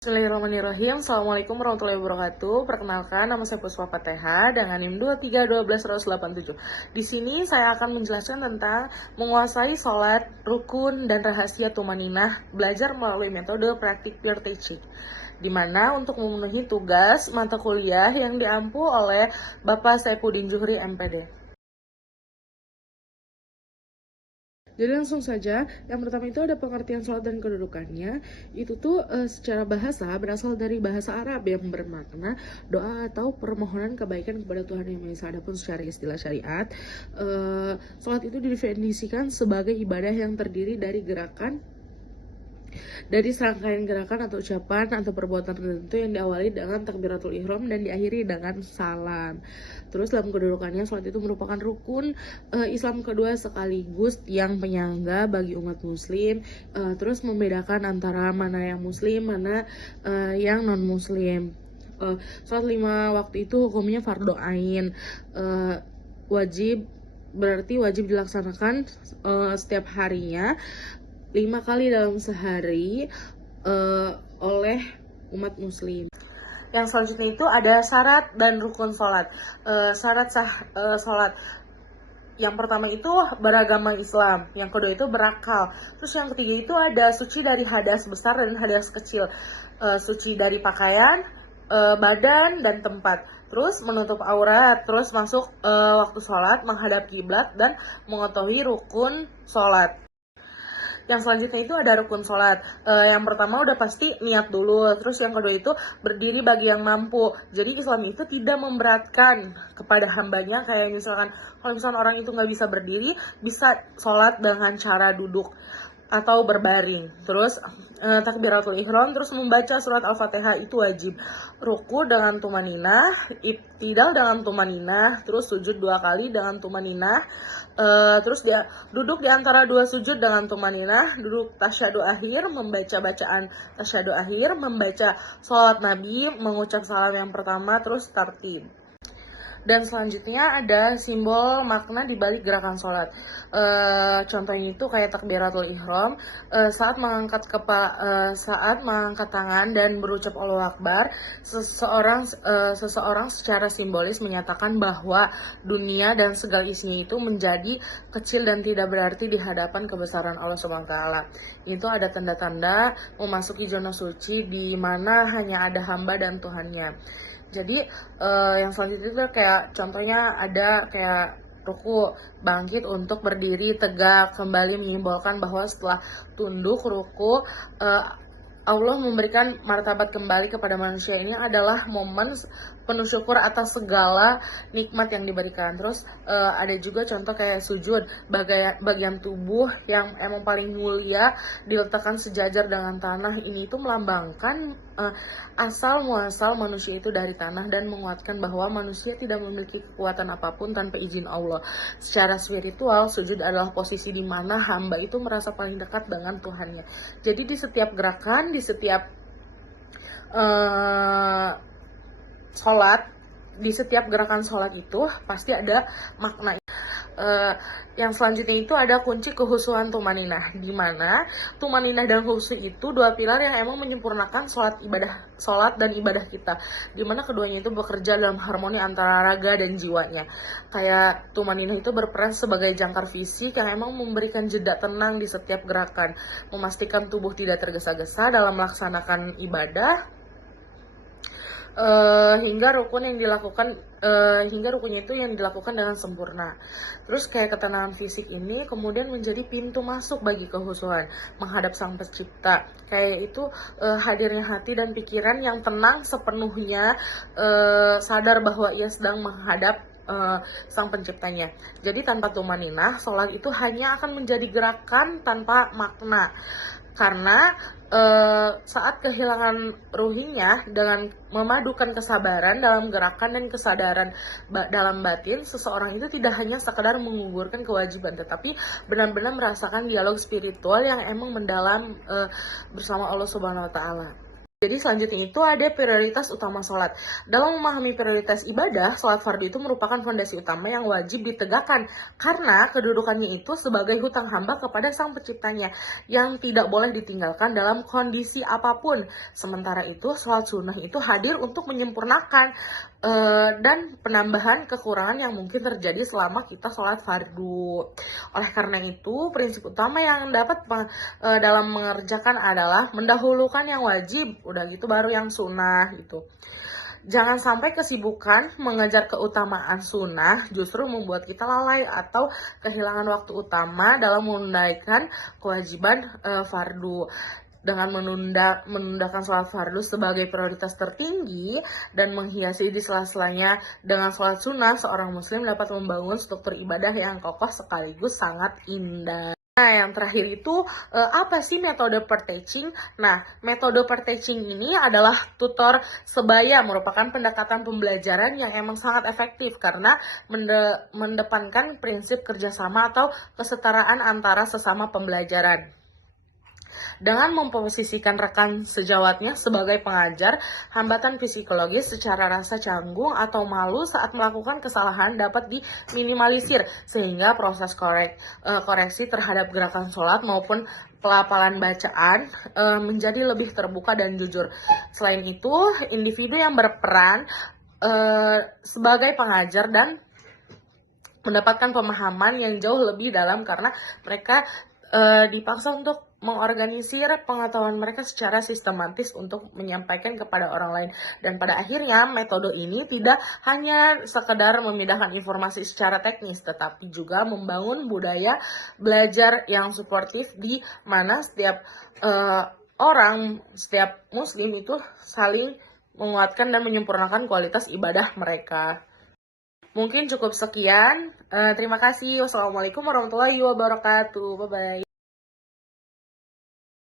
Bismillahirrahmanirrahim. Assalamualaikum warahmatullahi wabarakatuh. Perkenalkan, nama saya Puspa Fateha dengan NIM 231287. Di sini saya akan menjelaskan tentang menguasai sholat, rukun, dan rahasia tumaninah, belajar melalui metode praktik peer teaching. Di mana untuk memenuhi tugas mata kuliah yang diampu oleh Bapak Saifuddin Zuhri MPD. Jadi langsung saja, yang pertama itu ada pengertian sholat dan kedudukannya. Itu tuh secara bahasa berasal dari bahasa Arab yang bermakna doa atau permohonan kebaikan kepada Tuhan Yang Maha Esa. Adapun secara istilah syariat, sholat itu didefinisikan sebagai ibadah yang terdiri dari serangkaian gerakan atau ucapan atau perbuatan tertentu yang diawali dengan takbiratul ihram dan diakhiri dengan salam. Terus dalam kedudukannya, sholat itu merupakan rukun Islam kedua sekaligus yang penyangga bagi umat muslim. Terus membedakan antara mana yang muslim, mana yang non muslim. Sholat 5 waktu itu hukumnya fardu ain, berarti wajib dilaksanakan setiap harinya 5 kali dalam sehari oleh umat muslim. Yang selanjutnya itu ada syarat dan rukun sholat. Syarat sah sholat yang pertama itu beragama Islam, yang kedua itu berakal, terus yang ketiga itu ada suci dari hadas besar dan hadas kecil, suci dari pakaian, badan dan tempat, terus menutup aurat, terus masuk waktu sholat, menghadap kiblat, dan mengetahui rukun sholat. Yang selanjutnya itu ada rukun sholat. Yang pertama udah pasti niat dulu. Terus yang kedua itu berdiri bagi yang mampu. Jadi Islam itu tidak memberatkan kepada hambanya. Kayak misalkan kalau misalkan orang itu nggak bisa berdiri, bisa sholat dengan cara duduk atau berbaring. Terus takbiratul ihram, terus membaca surat Al-Fatihah itu wajib. Ruku dengan tumaninah, iktidal dengan tumaninah, terus sujud 2 kali dengan tumaninah. Terus dia duduk di antara 2 sujud dengan tumaninah, duduk tasyahud akhir, membaca bacaan tasyahud akhir, membaca sholawat Nabi, mengucap salam yang pertama, terus tartib. Dan selanjutnya ada simbol makna di balik gerakan sholat. Contohnya itu kayak takbiratul ihram, saat mengangkat tangan dan berucap Allahu Akbar, seseorang secara simbolis menyatakan bahwa dunia dan segala isinya itu menjadi kecil dan tidak berarti di hadapan kebesaran Allah Subhanahu wa taala. Itu ada tanda-tanda memasuki zona suci di mana hanya ada hamba dan Tuhannya. Jadi yang selanjutnya itu kayak contohnya ada kayak ruku, bangkit untuk berdiri tegak, kembali menyimbolkan bahwa setelah tunduk ruku, Allah memberikan martabat kembali kepada manusia. Ini adalah momen penuh syukur atas segala nikmat yang diberikan. Terus ada juga contoh kayak sujud, bagian tubuh yang emang paling mulia diletakkan sejajar dengan tanah. Ini itu melambangkan asal muasal manusia itu dari tanah dan menguatkan bahwa manusia tidak memiliki kekuatan apapun tanpa izin Allah. Secara spiritual, sujud adalah posisi di mana hamba itu merasa paling dekat dengan Tuhannya. Jadi di setiap gerakan, di setiap gerakan sholat itu pasti ada makna. Yang selanjutnya itu ada kunci kehusuan tumaninah, di mana tumaninah dan khusyuk itu 2 pilar yang emang menyempurnakan sholat dan ibadah kita, di mana keduanya itu bekerja dalam harmoni antara raga dan jiwanya. Kayak tumaninah itu berperan sebagai jangkar fisik yang emang memberikan jeda tenang di setiap gerakan, memastikan tubuh tidak tergesa-gesa dalam melaksanakan ibadah, hingga rukunnya itu yang dilakukan dengan sempurna. Terus kayak ketenangan fisik ini kemudian menjadi pintu masuk bagi kehusuan menghadap Sang Pencipta. Kayak itu hadirnya hati dan pikiran yang tenang sepenuhnya, sadar bahwa ia sedang menghadap Sang Penciptanya. Jadi tanpa tumaninah, sholat itu hanya akan menjadi gerakan tanpa makna. Karena saat kehilangan ruhinya, dengan memadukan kesabaran dalam gerakan dan kesadaran dalam batin, seseorang itu tidak hanya sekedar menggugurkan kewajiban, tetapi benar-benar merasakan dialog spiritual yang emang mendalam bersama Allah Subhanahu wa taala. Jadi selanjutnya itu ada prioritas utama sholat. Dalam memahami prioritas ibadah, sholat fardu itu merupakan fondasi utama yang wajib ditegakkan karena kedudukannya itu sebagai hutang hamba kepada sang penciptanya yang tidak boleh ditinggalkan dalam kondisi apapun. Sementara itu, sholat sunnah itu hadir untuk menyempurnakan dan penambahan kekurangan yang mungkin terjadi selama kita sholat fardu. Oleh karena itu, prinsip utama yang dapat dalam mengerjakan adalah mendahulukan yang wajib, udah gitu baru yang sunnah gitu. Jangan sampai kesibukan mengejar keutamaan sunnah justru membuat kita lalai atau kehilangan waktu utama dalam menunaikan kewajiban fardu. Dengan menundakan sholat fardu sebagai prioritas tertinggi dan menghiasi di sela-selanya dengan sholat sunnah, seorang muslim dapat membangun struktur ibadah yang kokoh sekaligus sangat indah. Nah, yang terakhir itu apa sih metode per-teaching? Nah, metode per-teaching ini adalah tutor sebaya, merupakan pendekatan pembelajaran yang emang sangat efektif karena mendepankan prinsip kerjasama atau kesetaraan antara sesama pembelajaran. Dengan memposisikan rekan sejawatnya sebagai pengajar, hambatan psikologis secara rasa canggung atau malu saat melakukan kesalahan dapat diminimalisir sehingga proses koreksi terhadap gerakan sholat maupun pelafalan bacaan menjadi lebih terbuka dan jujur. Selain itu, individu yang berperan sebagai pengajar dan mendapatkan pemahaman yang jauh lebih dalam karena mereka dipaksa untuk mengorganisir pengetahuan mereka secara sistematis untuk menyampaikan kepada orang lain. Dan pada akhirnya metode ini tidak hanya sekedar memindahkan informasi secara teknis, tetapi juga membangun budaya belajar yang suportif di mana setiap setiap muslim itu saling menguatkan dan menyempurnakan kualitas ibadah mereka. Mungkin cukup sekian. Terima kasih. Wassalamualaikum warahmatullahi wabarakatuh. Bye-bye.